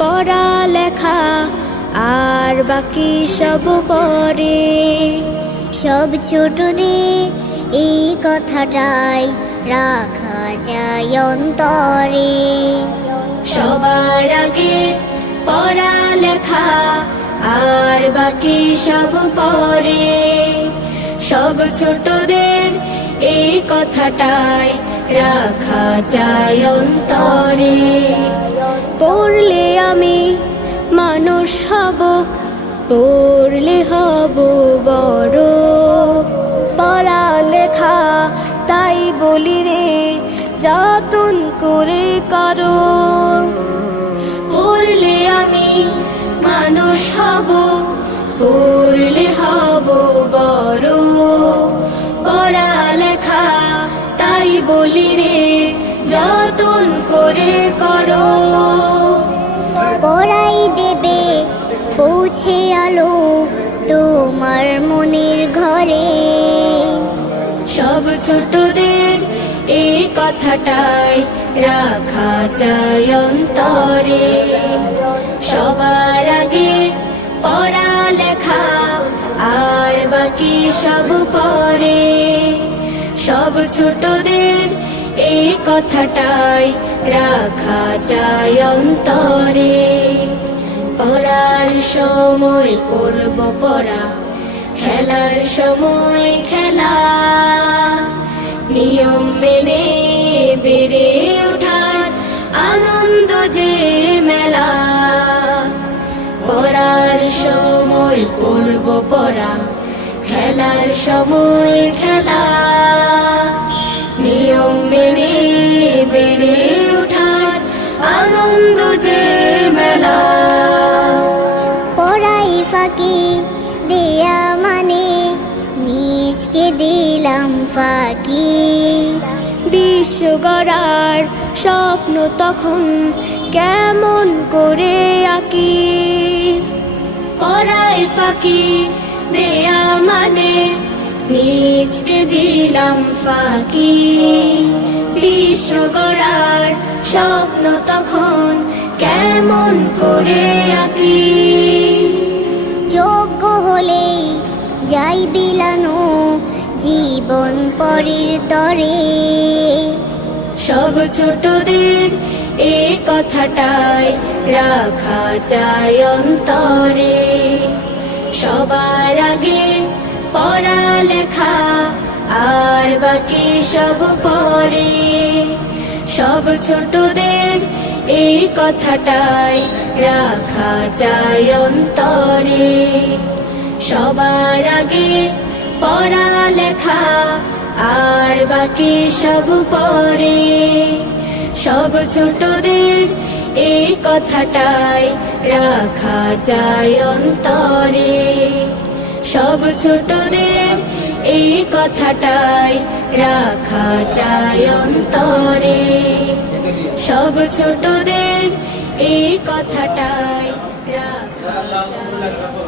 পড়ালেখা আর বাকি সব পরে। সব ছোটদের এই কথাটাই রাখা যায় অন্তরে। সবার আগে পড়ালেখা আর বাকি সব পরে। সব ছোটদের এই কথাটাই রাখা যায় অন্তরে। পড়লে আমি মানুষ হব, পড়লে হব বড়। পড়ালেখা তাই বলি রে, যতন করে করো। পড়লে আমি মানুষ হব, পড়লে হব বড়। পড়ালেখা তাই বলি রে, যতন করে করো। পড়াই দেবে পৌঁছে আলো তোমার মনের ঘরে। সব ছোটদের এই কথাটাই রাখা যায় অন্তরে। সবার আগে পড়ালেখা আর বাকি সব পরে। সব ছোটদের এই কথাটাই রাখা যায় অন্তরে। পড়ার সময় পড়ব পড়া, খেলার সময় খেলা। নিয়ম মেনে বেড়ে ওঠার আনন্দ যে মেলা। পড়ার সময় পড়ব পড়া, খেলার সময় খেলা। নিয়ম মেনে বেড়ে ওঠার আনন্দ যে মেলা। পড়াই ফাঁকি দেয়া মানে নিজকে দিলাম ফাঁকি। বিশ্ব গড়ার স্বপ্ন তখন কেমন করে আঁকি। পড়াই ফাঁকি দেয়া মানে নিজকে দিলাম ফাঁকি। বিশ্ব গড়ার স্বপ্ন তখন কেমন করে আঁকি। যোগ্য হলেই যাই বিলানো জীবন পরের তরে। সব ছোটদের এই কথাটাই রাখা যায় অন্তরে। সবার আগে পড়ালেখা আর বাকি সব পরে। সব ছোটদের এই কথাটাই রাখা যায় অন্তরে। সবার আগে পড়ালেখা আর বাকি সব পরে। সব ছোটদের এই কথাটাই রাখা যায় অন্তরে। সব ছোটদের এই কথাটাই রাখা যায় অন্তরে। সব ছোটদের এই কথাটাই রাখা যায়।